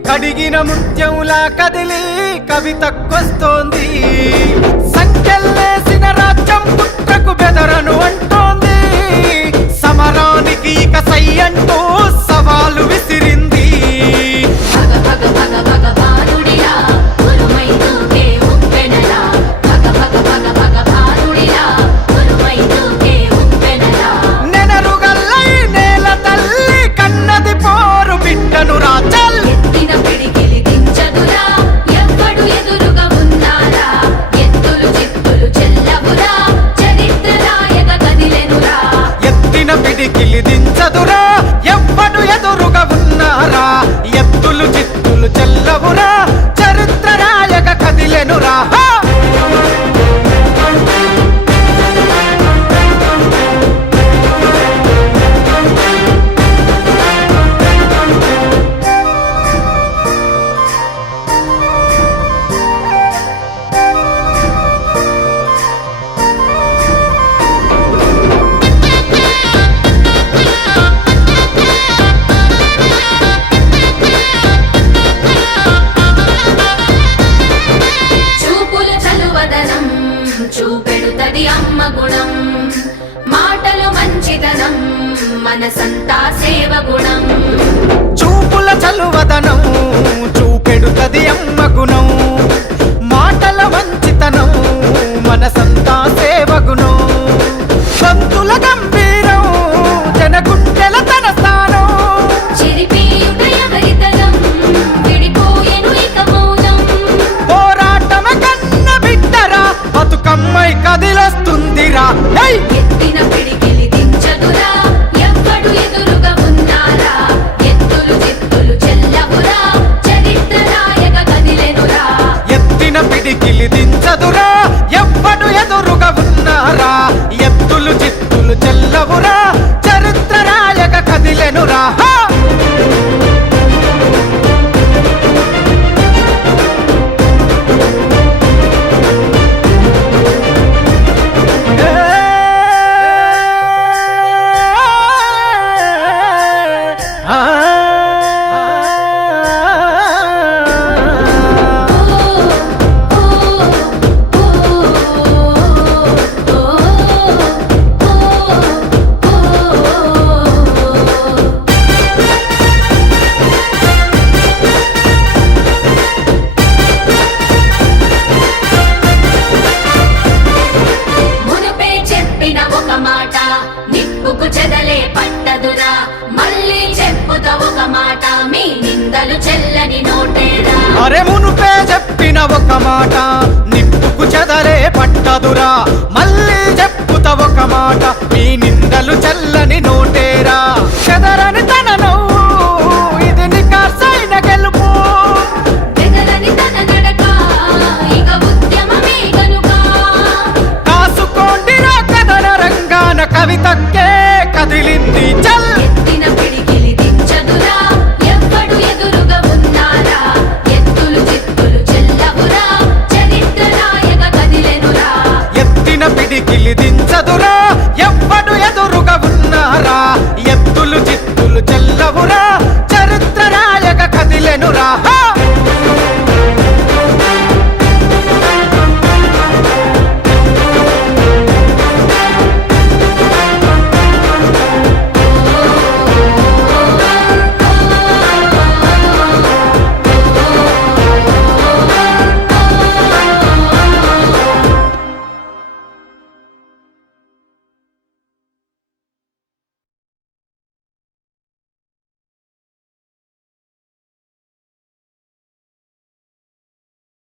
కడిగిన ముత్యంలా కదిలి కవితకొస్తోంది. సంఖ్యలేసిన రాజ్యం పుట్టకు బెదరను అంటోంది. సమరానికి ఇక సై అంటూ సవాలు విసిరింది. నెనరుగల్లై నేల తల్లి కన్నది పోరు బిడ్డను రాచల్. పిడికిలి దించదురా ఎవ్వడు ఎదురుగా ఉన్నారా. ఎత్తులు చిత్తులు చెల్లవురా చరిత్ర రాయక కదిలెనురా. చూపెడుతది అమ్మ గుణం, మాటలు మంచితనం, మనసంతా సేవ గుణం. చూపుల చలువదనం చూపెడుతది అమ్మ గుణం, మాటల మంచితనం, మనసంతా సేవ గుణం. సంతుల గంభీరం జనగుండెల తన స్థానం. చిరిపీయుట ఎవరితనం విడిపోయెను ఇక మౌనం. పోరాటమ కన్న బిడ్డరా బతుకమ్మై కదిలొస్తుందిరా. ఎత్తిన పిడికిలి దించదురా ఎవ్వడు ఎదురుగా ఉన్నారా. ఎత్తులు చిత్తులు చెల్లవురా చరిత్ర రాయక కదిలెనురా. ఎత్తిన పిడికిలి దించదురా ఎవ్వడు ఎదురుగా ఉన్నారా. ఎత్తులు చిత్తులు చెల్లవురా చరిత్ర రాయక కదిలెనురా. నిప్పుకు చెదలే పట్టదురా మళ్ళీ చెప్పుత ఒక మాట, మీ నిందలు చెల్లని నోటేరా. అరే మునుపే చెప్పిన ఒక మాట నిప్పుకు చెదలే పట్టదురా. మళ్ళీ చెప్పుత ఒక మాట మీ నిందలు చెల్లని నోటేరా. చెదరని తన నవ్వు ఇది నికార్సైన గెలుపు. చెదరని తన నడక ఇక ఉద్యమమే గనుక. కాసుకోండిరా కథన రంగాన కవితక్కే కదిలింది చల్. ఎత్తిన పిడికిలి దించదురా ఎవ్వడు ఎదురుగా ఉన్నారా. ఎత్తులు చిత్తులు చెల్లవురా చరిత్ర రాయక కదిలెనురా. ఎత్తిన పిడికిలి దించదురా ఎవ్వడు ఎదురుగా ఉన్నారా. ఎత్తులు చిత్తులు చెల్లవురా చరిత్ర రాయక కదిలెనురా.